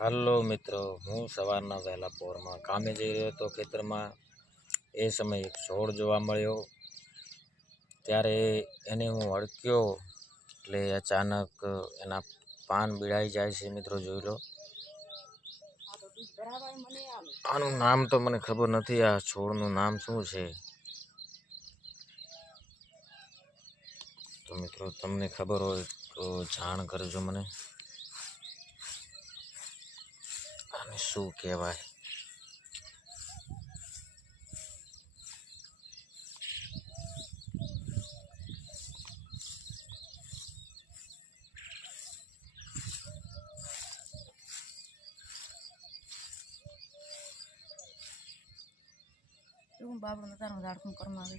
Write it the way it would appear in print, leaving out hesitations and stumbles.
હાલો મિત્રો, હું સવારના વહેલા પોરમાં કામે જઈ રહ્યો હતો ખેતરમાં. એ સમયે એક છોડ જોવા મળ્યો. ત્યારે એને હું અડક્યો એટલે અચાનક એના પાન બીડાઈ જાય છે. મિત્રો જોઈ લો. આનું નામ તો મને ખબર નથી. આ છોડનું નામ શું છે? તો મિત્રો તમને ખબર હોય તો જાણ કરજો મને. આને શું કહેવાય? બાબુ તારું ઝાડખું કરવામાં આવે.